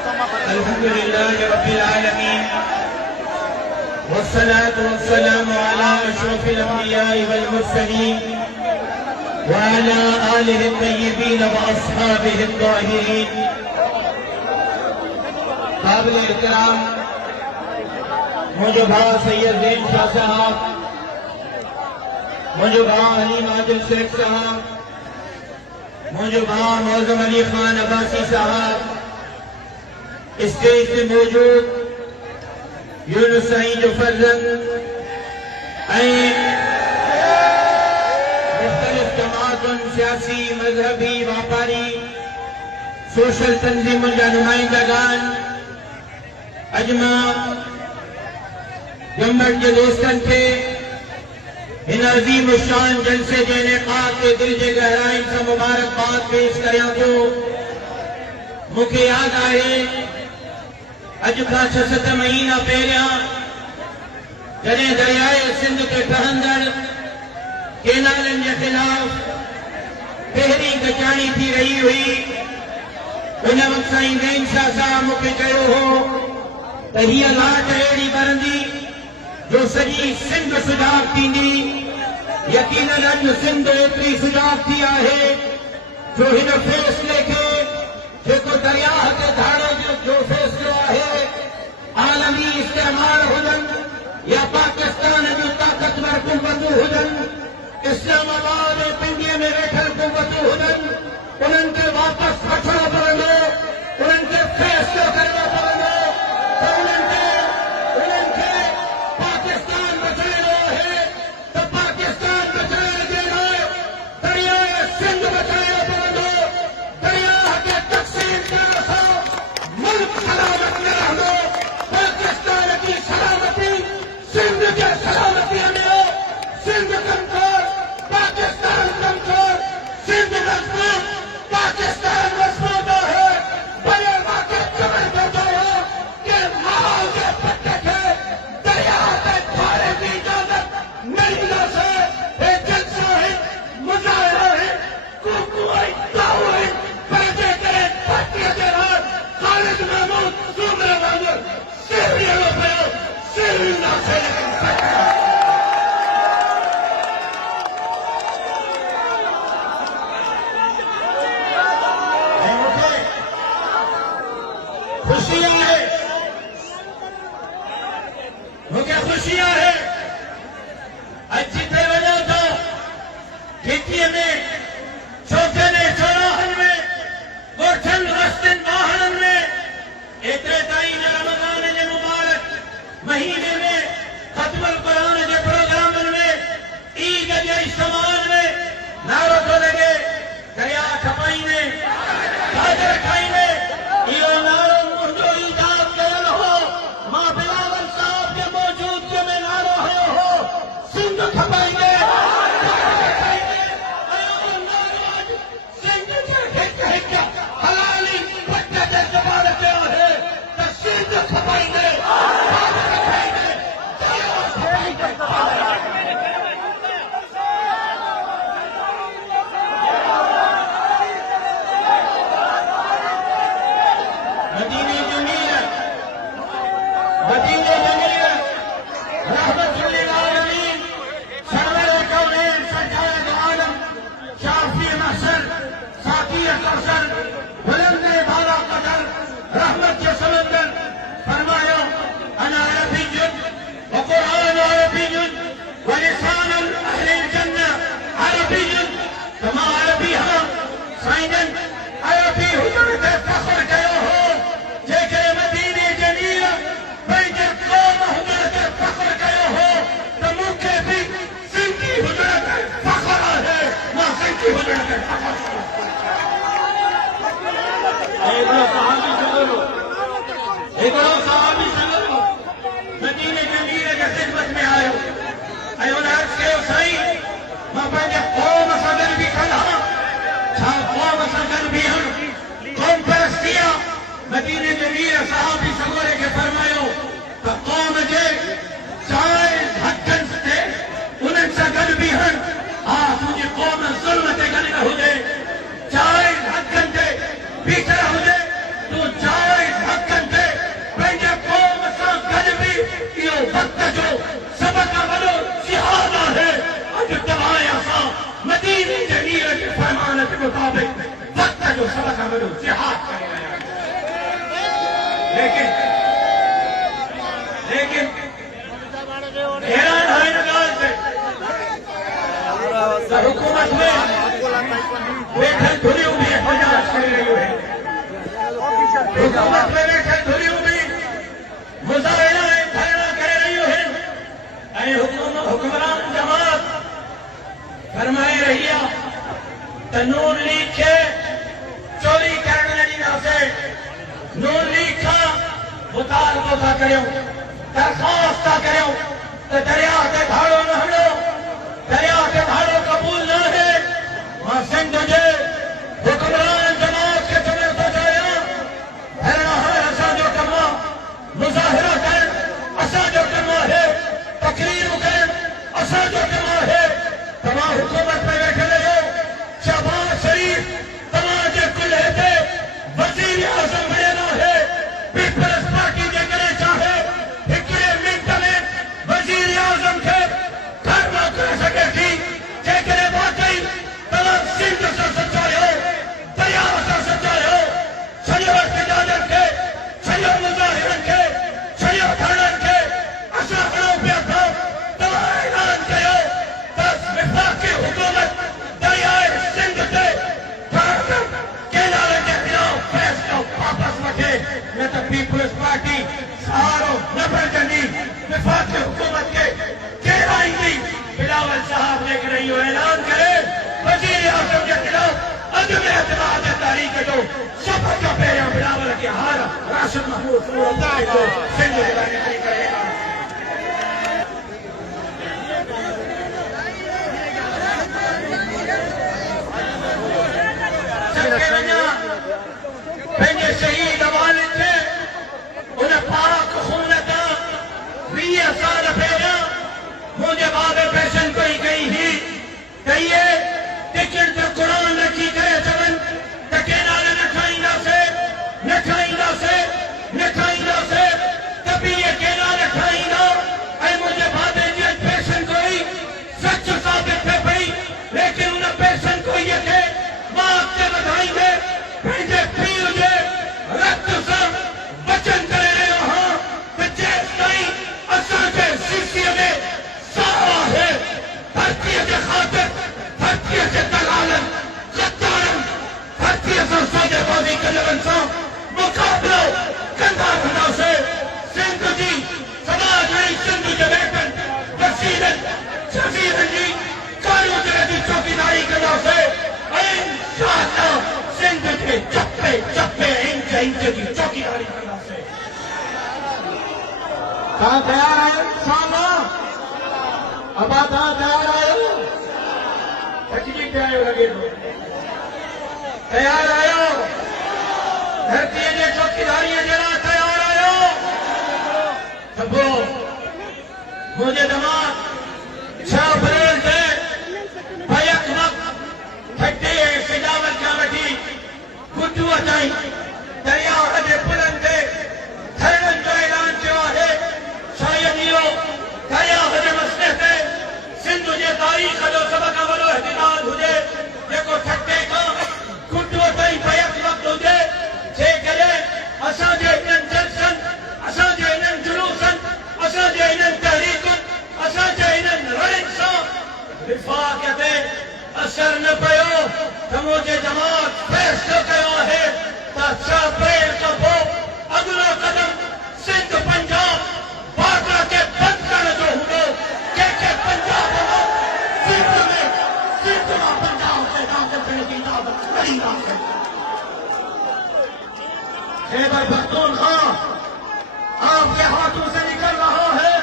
अल्हम्दुलिल्लाहि रब्बिल आलमीन वस्सलातु वस्सलामु अला अशरफिल अंबिया'i वल मुरसलीन व अला आलिहि तय्यिबीन व अस्हाबिहि ताहिरीन। काबिल एहतराम मुझे भाई सैयद ज़ैन शाह साहब, मुझे भाई हलीम आदिल शेख साहब, मुझे भाई मौज़म अली खान अब्बासी साहब, स्टेज पे मौजूद यूनुस साईं जो फर्जंद मुख्तलिफ जमातुन, सियासी, मजहबी, व्यापारी, सोशल तंजीमुन जा नुमाइंदगान, अजमा जम्मट के दोस्तन खे इन अजीम शान जलसे जे इनेकाद के दिल जे गहराइन से मुबारकबाद पेश करियां थो। मूंखे याद आहे अज खां 6-7 महीना पहिरियां जॾहिं दरियाए सिंध ते ठहंदड़ केनालनि जे ख़िलाफ़ पहिरीं कचाणी थी रही हुई, उन वक़्तु साईं ज़ैन शाह साहब मूंखे चयो हो त हीअ लाट अहिड़ी ॿरंदी जो सॼी सिंध सुजाॻ थींदी। यकीनन अॼु सिंध एतिरी सुजाॻ थी आहे जो हिन फ़ैसिले खे जेको दरियाह ते धाड़े जो फ़ैसिलो आहे, आलमी इस्तेमाल हुजनि या पाकिस्तान जूं ताक़तवर कुवतूं हुजनि, इस्लामाबाद ऐं पिंडीअ में वेठल कुवतूं हुजनि, उन्हनि खे वापसि वठणो पवंदो, उन्हनि खे फ़ैसिलो करणो पवंदो त उन्हनि खे पाकिस्तान बचाइणो आहे त पाकिस्तान बचाइण जे लाइ दरियाए सिंध बचाइणो पवंदो। दरियाह खे तक़सीम करण सां मुल्क सलामत न रहंदो। पाकिस्तान जी सलामती सिंध जे सलामतीअ में, सिंध कमज़ोर पाकिस्तान कमज़ोर, सिंध मज़बूत पाकिस्तान मज़बूत आहे। भले मूंखे ख़बर पवंदो हो कि माहौल जे पट खे दरिया ते ठाहे जी इजाज़त न ॾींदासीं। हे जलसा आहिनि, मुज़ाहिरा आहिनि, कूकू आहिनि, काऊ आहिनि, पर जेकॾहिं पार्टीअ जे राज ख़ालिद महमूद ज़ुमरे वांगुरु सिर ॾियणो पियो, सिर ॾींदासीं, लेकिन खुशियां है, मुझे खुशियां है। अज जिते वजह तो खिचीअ में, चौथनि चौराहनि में, ॻोठनि वस्तनि ॿाहड़नि में, एतिरे ताईं न रमज़ान जे मुबारक महीने में, ख़त्मुल क़ुरान जे प्रोग्रामनि में, ईद जे इज्तिमाअनि में नारो थो लॻे दरिया खपाईंदे, गाजर खाईंदे। इहो नारो मुंहिंजो ईजाद कयल हो, मां बिलावल साहब जे मौजूदगीअ में नारो हयो हो, सिंध खपाईंदे, गाजर खाईंदे। ऐं उहो नारो अॼु सिंध जे हिक हिक हलाली पट ते ज़बान ते आहे त सिंध खपाईंदे, गाजर खाईंदे, दरिया खपाईंदे। मदीने जमील रहमतुल लिल आलमीन, सरवर कौनैन, सरकार आलम, शाफी महशर, साकी कौसर, बुलंद बाला कदर, रहमत के समंदर फरमायो अना अरबियुन व कुरान अरबियुन व लिसान अहले जन्नह अरबियुन। तमा अरबी हां साईंजन अरबी हुजण ते फ़ख्र कयो हो। जेकॾहिं मदीने जमील पंहिंजे क़ौम हुजण ते फ़ख्र कयो हो त मूंखे बि सिंधी हुजण ते फ़ख्र आहे। मां सिंधी हुजण ते फ़ख्र हिकिड़ो सहाबी सगरो मदीने जमील जे ख़िदमत में आयो ऐं उन अर्ज़ कयो, साईं मां पंहिंजे क़ौम सां गॾु बीठल आहियां। छा क़ौम सां गॾु बीहण क़ौम परस्ती आहे? मदीने जमील सहाबी सगोरे खे फरमायो त क़ौम जे जाइज़ हक़नि ते उन्हनि सां गॾु बीहण। हा, तुंहिंजी क़ौम ज़ुल्म ते गॾु न हुजे, जाइज़ हक़नि ते बीठल हुजे, तूं जाइज़ हक़ सबक अमल जिहाद करे लेकिन हैरान है नगाल से हुकूमत में बैठक धुली हुई बजाज कर रही है हुकूमत में बैठक धुली हुई मुजाहिरा धरना कर रही है हुक्मरान जमात फरमाए रही नून लीग के चोरी करने से नून लीग का मुतालबा करो दरखास्त करो तो दरिया के धाड़ो न हलो दरिया के धाड़ो कबूल न है वहां सिंध जे हुक्मरान जमात के समय सोचाया धरना है असा जो कमा मुजाहिरा कर असा जो कमा है तकरीर कर असा जो कमा है तमाम हुकूमत में बैठे रहो शहबाज शरीफ तमाम जे कुल है वजीर आजम बना है पीपल्स पार्टी जे करे चाहे हिकड़े मिनट में वजीर आजम के घर न करे सके थी जेकरे वाकई तमाम सिंध से सच्चाई हो दरिया से सच्चाई हो सॼो इhtजाजन के सॼो मुजाहिरन के सॼो धरनन के असां खणो पिया था तव्हां ऐलान कयो बस विफाक़ी हुकूमत दरियाए सिंध ते केनारे के खिलाफ फैसलो वापस वठे न त पीपल्स पार्टी सहारो न बणजंदी विफाक़ी हुकूमत के केराईंदी बिलावल साहब लेकर रही हो ऐलान करे वजीर आजम के खिलाफ अदम एतमाद तारीख जो सब का पहिरियों बिलावल के हार राशिद महमूद सूरत को सिंध जे बारे में करे पंहिंजे शहीद वालिद खे उन पाक खून तां 20 साल पहिरियां मुंहिंजे बाबे फैशन कोई कई हुई त इहे टिकट ते क़ुर रखी करे चवनि त केनारे न खाईंदासीं न खाईंदासीं न खाईंदासीं त बि इहे केनारे खाईंदा ऐं मुंहिंजे बाबे जी फैशन कोई सच साबित थिए पई लेकिन उन फैशन कोईअ खे मां अॻिते वधाईंदे पंहिंजे पीउ जे रत सां वचन करे रहियो आहियां त जेसिताईं असांजे सीसीअ में साह आहे धरतीअ जे ख़ातिर धरतीअ जे दलालनि ग़द्दारनि धरतीअ सां सौदेबाज़ी कंदड़नि सां मुक़ाबिलो कंदा रहंदासीं सिंध जी समाज ऐं सिंध जे बेटनि वसीलनि जज़ीरनि जी कारूजरे जी चौकीदारी कंदासीं ऐं इंशाअल्लाह सिंध के चप्पे चप्पे इंच इंच की चौकीदारी कंदासीं तव्हां तयार आहियो सामा अबा तव्हां तयार आहियो थकिजी पिया आहियो लॻे थो तयार आहियो धरतीअ जे चौकीदारीअ जे लाइ तयार आहियो त पोइ मुंहिंजे दिमाग़ 6 अप्रैल ते बैक वक़्त खटे ऐं सिजावत खां वठी गुटूअ ताईं दरिया जे पुलनि ते धरणनि जो ऐलान कयो आहे शायदि इहो दरिया जे मसइले ते सिंध जे तारीख़ जो सभ खां वॾो इhtजाज हुजे जेको ठटे खां गुटूअ ताईं बैक वक़्त हुजे जेकॾहिं असांजे इन्हनि जलसनि असांजे इन्हनि जुलूसनि असांजे इन्हनि तहरीकुनि असांजे इन्हनि रड़ियुनि सां विफ़ाक़ ते असर न पियो त मुंहिंजे जमात फ़ैसिलो कयो आहे त 6 अप्रैल खां पोइ अॻिलो क़दम सिंध पंजाब बॉर्डर खे बंदि करण जो हूंदो कंहिंखे पंजाब मां सिंध मां पंजाब ते दाख़िल थियण जी इजाज़त न ॾींदासीं खैबर पख्तूनख्वा आपके हाथों से निकल रहा है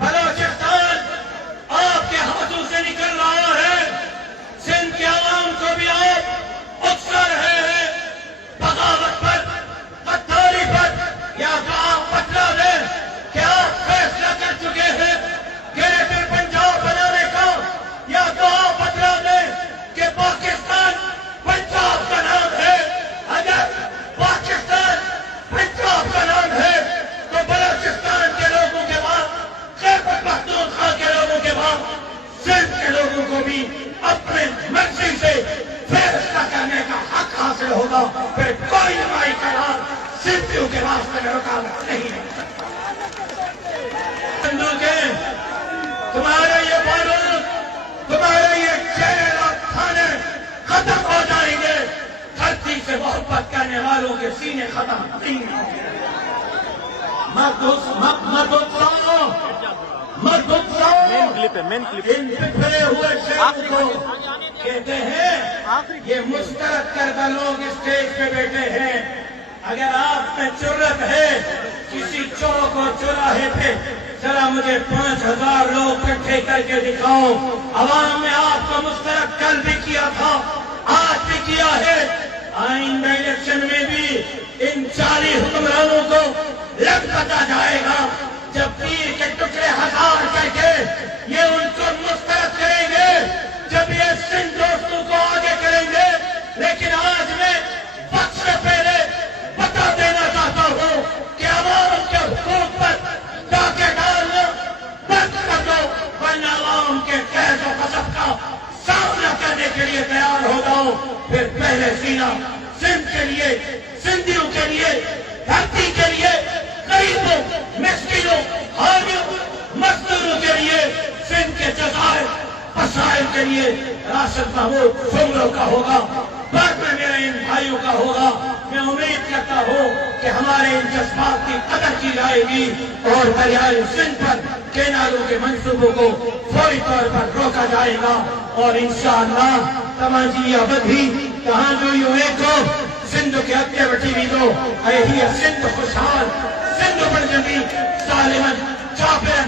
बलोचिस्तान आपके हाथों से निकल रहा है सिंध के आवाम को भी आप उकसा रहे हैं बगावत पर गद्दारी पर या तो आप बतला दें कि आप फैसला कर चुके हैं ग्रेटर पंजाब बनाने का या तो आप बतला दें कि पाकिस्तान पंजाब का नाम है अगर पाकिस्तान पंजाब का नाम है तो बलोचिस्तान के लोगों होगा, फिर कोई नुमाई का राज सिद्धियों के रास्ते में रुकावट नहीं है। तुम्हारे ये बारूद, तुम्हारे ये जेल और थाने खत्म हो जाएंगे, धरती से मोहब्बत करने वालों के सीने खत्म नहीं होंगे। मत उत्साहो, इन बिखरे हुए शहरों को कहते हैं ये मुस्तरद करदा लोग स्टेज पे बैठे हैं। अगर आप में जुर्रत है किसी चौक और चौराहे पे जरा मुझे 5000 लोग इकट्ठे करके दिखाओ। अवाम ने आपको मुस्तरद कल भी किया था, आज भी किया है, आइंदा इलेक्शन में भी इन 40 हुक्मरानों को लग पता जाएगा। जब तीर के टुकड़े 1000 करके ये उनको मुस्तरद करेंगे, जब ये सिंध दोस्तों को आगे करेंगे। लेकिन आज मैं वक्त से पहले बता देना चाहता हूं कि अवाम के हुकूक पर डाके डालना बंद कर दो, वरना अवाम के कैद और गजब का सामना करने के लिए तैयार हो जाओ। फिर पहले सीना सिंध के लिए, सिंधियों के लिए, धरती के लिए, गरीबों, मिस्किनों, हारियों, मजदूरों के लिए, सिंध के जजायर मसाइल के लिए राशिद महमूद सुमरों का होगा, बाद में मेरे इन भाइयों का होगा। मैं उम्मीद करता हूं कि हमारे इन जज्बात की कदर की जाएगी और दरियाए सिंध पर केनालों के मंसूबों को फौरी तौर पर रोका जाएगा और इंशाअल्लाह तमाजी अवधि कहां जो यूं को सिंध के अगे वठी वेंदो ऐं हीअ सिंध खुशहाल, सिंध बणजंदी ज़ालिमन, चापरन,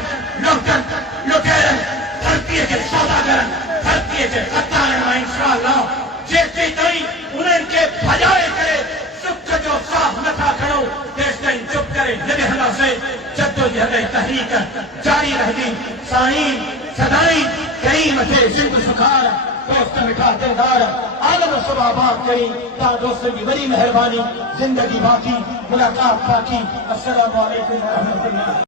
लुटेरन, धरतीअ खे सौदागरन, धरतीअ खे ख़तारन मां इंशाअल्लाह जेसीं ताईं उन्हनि खे भॼाए करे सुख जो साह नथा खणो तेसीं ताईं चुप करे न वेहंदासीं। जद्दोजहद तहरीक जारी रहंदी। साईं सदाईं कई मथे सिंध सुखार, दोस्त मिठा दिलदार, आलम सुबह बात करी ता दोस्तन की बड़ी मेहरबानी, जिंदगी बाकी मुलाकात बाकी। अस्सलामु अलैकुम व रहमतुल्लाह।